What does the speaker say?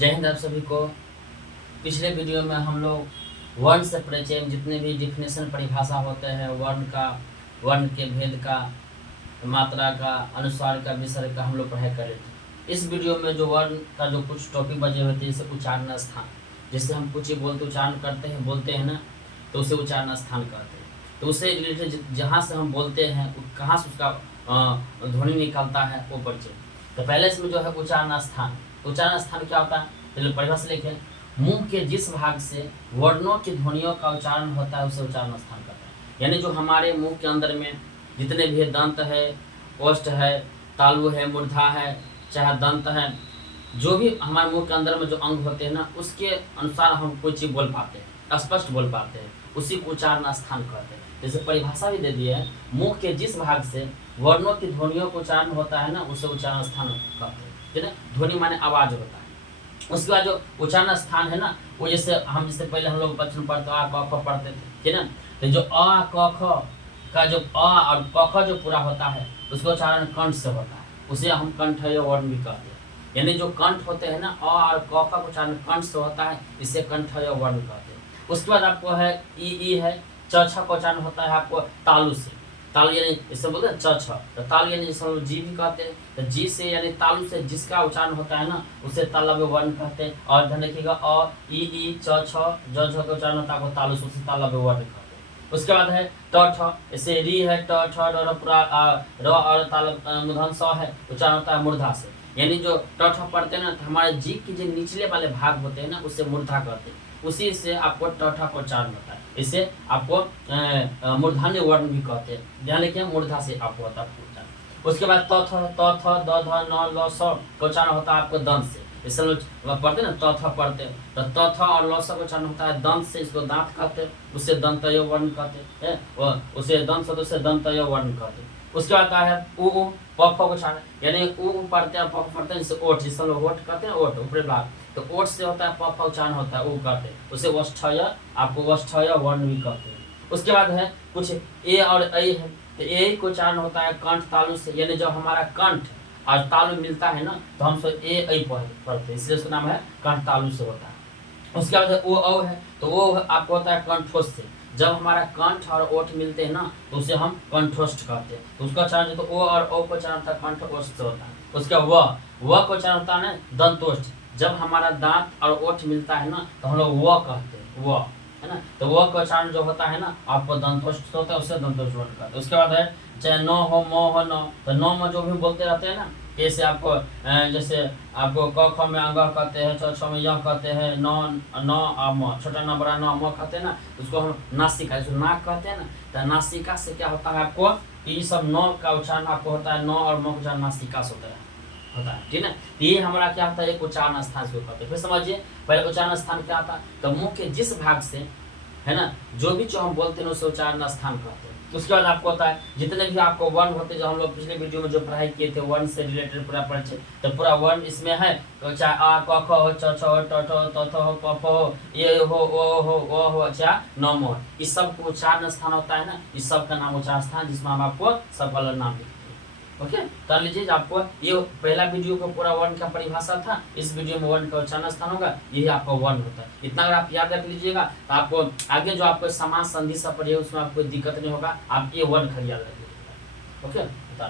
जय हिंद आप सभी को। पिछले वीडियो में हम लोग वर्ण से परिचय जितने भी डिफिनेशन परिभाषा होते हैं वर्ण का, वर्ण के भेद का, मात्रा का, अनुस्वार का, विसर्ग का हम लोग पढ़ाई कर रहे थे। इस वीडियो में जो वर्ण का जो कुछ टॉपिक बचे हुए थे जैसे उच्चारण स्थान, जिससे हम कुछ ही बोलते उच्चारण करते हैं बोलते हैं ना, तो उसे उच्चारण स्थान कहते हैं। तो उससे रिलेटेड जहाँ से हम बोलते हैं कहाँ से उसका ध्वनि निकलता है वो परिचय। तो पहले इसमें जो है उच्चारण स्थान। उच्चारण स्थान क्या होता है, चलिए परिभाषा लिखें। मुंह के जिस भाग से वर्णों की ध्वनियों का उच्चारण होता है उसे उच्चारण स्थान कहते हैं। यानी जो हमारे मुंह के अंदर में जितने भी दंत है, ओष्ठ है, तालु है, मूर्धा है, चाहे दंत है, जो भी हमारे मुंह के अंदर में जो अंग होते हैं ना, उसके अनुसार हम कोई चीज़ बोल पाते हैं, स्पष्ट बोल पाते हैं, उसी को उच्चारण स्थान कहते हैं। जैसे परिभाषा भी दे दी है, मुंह के जिस भाग से वर्णों की ध्वनियों का उच्चारण होता है ना उसे उच्चारण स्थान कहते हैं। ठीक है, ध्वनि माने आवाज होता है। उसके बाद जो उच्चारण स्थान है ना, वो जैसे पहले हम लोग बचपन पढ़ते आ क ख पढ़ते थे, ठीक है ना। तो जो अ क ख का जो अ और क ख जो पूरा होता है उसका उच्चारण कंठ से होता है, उसे हम कंठय वर्ण भी कहते हैं। यानी जो कंठ होते हैं ना, अ और क ख का उच्चारण कंठ से होता है, इसे कंठय वर्ण कहते हैं। उसके बाद आपको है ई है, च छ का उच्चारण होता है आपको तालु से। तालु यानी इसे बोलते हैं च छ, तो तालु यानी जिसे हम लोग जी भी कहते हैं, तो जी से यानी तालु से जिसका उच्चारण होता है ना उसे तालव्य वर्ण कहते हैं। और ध्यान रखिएगा अ ई च छ ज झ का उच्चारण होता है आपको तालु से, उसे तालव्य वर्ण कहते हैं। उसके बाद है ट ठ, इसे री है, ट ठ र पूरा र और ताल मूर्धन स है, उच्चारण होता है मूर्धा से। यानी जो ट ठ पढ़ते हैं ना, तो हमारे जीभ के जो निचले वाले भाग होते हैं ना उसे मूर्धा कहते हैं, उसी से आपको ट ठ का उच्चारण होता है। इसे आपको मूर्धन्य वर्ण भी कहते हैं। ध्यान रखिए मूर्धा से आपको होता है उच्चारण। उसके बाद त थ द ध न ल स का उच्चारण होता है आपको दंत से। इसे लोग पढ़ते हैं ना, त थ पढ़ते हैं, तो त थ और ल स का उच्चारण होता है दंत से, इसको दांत कहते हैं, उसे दंतय वर्ण कहते हैं। उसे दंत से उसे दंतय वर्ण कहते हैं। उसके बाद आता है उ प फ का उच्चारण, यानी उ पढ़ते हैं प पढ़ते हैं, जिसे ओठ, जिसे लोग ओठ कहते हैं, ओठ ऊपरी भाग, तो ओठ से होता है प फ उच्चारण होता है उ कहते हैं, उसे वष्ठय, आपको वष्ठय वर्ण भी कहते हैं। उसके बाद है कुछ ए और ऐ है, तो ए को उच्चारण होता है कंठ तालु से। यानी जब हमारा कंठ और तालु मिलता है ना तो हम सब ए ऐ पढ़ते हैं, इसलिए उसका नाम है कंठ तालु से होता है। उसके बाद ओ औ है, तो वो आपको होता है कंठोष्ठ से। जब हमारा कंठ और ओठ मिलते हैं ना तो उसे हम कंठोष्ठ कहते हैं, तो उसका उच्चारण तो ओ और औ का उच्चारण होता है कंठोष्ठ से होता है। उसका व का उच्चारण होता है दंतोष्ठ। जब हमारा दांत और ओठ मिलता है ना तो हम लोग व कहते हैं, व है ना, तो व का उच्चारण जो होता है ना आपको दंतोष्ठ होता है, उसे दंतोष्ठ वर्ण कहते हैं। उसके बाद है चाहे न हो, म हो, न, तो न में जो भी बोलते रहते हैं ना, जैसे आपको जैसे आपको क ख में अंग कहते हैं, च छ में यह कहते हैं, न और म, छोटा न बड़ा न म कहते हैं ना, उसको हम नासिका, जो नाक कहते हैं ना, तो नासिका से क्या होता है आपको, ये सब न का उच्चारण आपको होता है, न और म का उच्चारण नासिका से होता है, ठीक है। ये हमारा क्या होता है, एक उच्चारण स्थान से कहते हैं। फिर समझिए पहले उच्चारण स्थान क्या होता है, तो मुंह के जिस भाग से है ना जो भी जो हम बोलते हैं उसे उच्चारण स्थान कहते हैं। उसके बाद आपको होता है जितने भी आपको वर्ण होते हैं, जो हम लोग पिछले वीडियो में जो पढ़ाई किए थे वर्ण से रिलेटेड पूरा परिचय, तो पूरा वर्ण इसमें है, तो चाहे आ क ख हो, च छ हो, ट ठ हो, त थ हो, प फ हो, ये हो, ओ हो, ओ हो, चाहे न हो, इस सब को उच्चारण स्थान होता है ना, इस सब का नाम उच्चारण स्थान, जिसमें हम आपको सब अलग नाम लिखते हैं। ओके, कर लीजिए। आपको ये पहला वीडियो का पूरा वर्ण का परिभाषा था, इस वीडियो में वर्ण का उच्चारण स्थान होगा, यही आपका वर्ण होता है। इतना अगर आप याद रख लीजिएगा तो आपको आगे जो आपको समास संधि सब पढ़िए उसमें आपको दिक्कत नहीं होगा, आप ये वर्ण खाली याद रख लीजिएगा। ओके, बता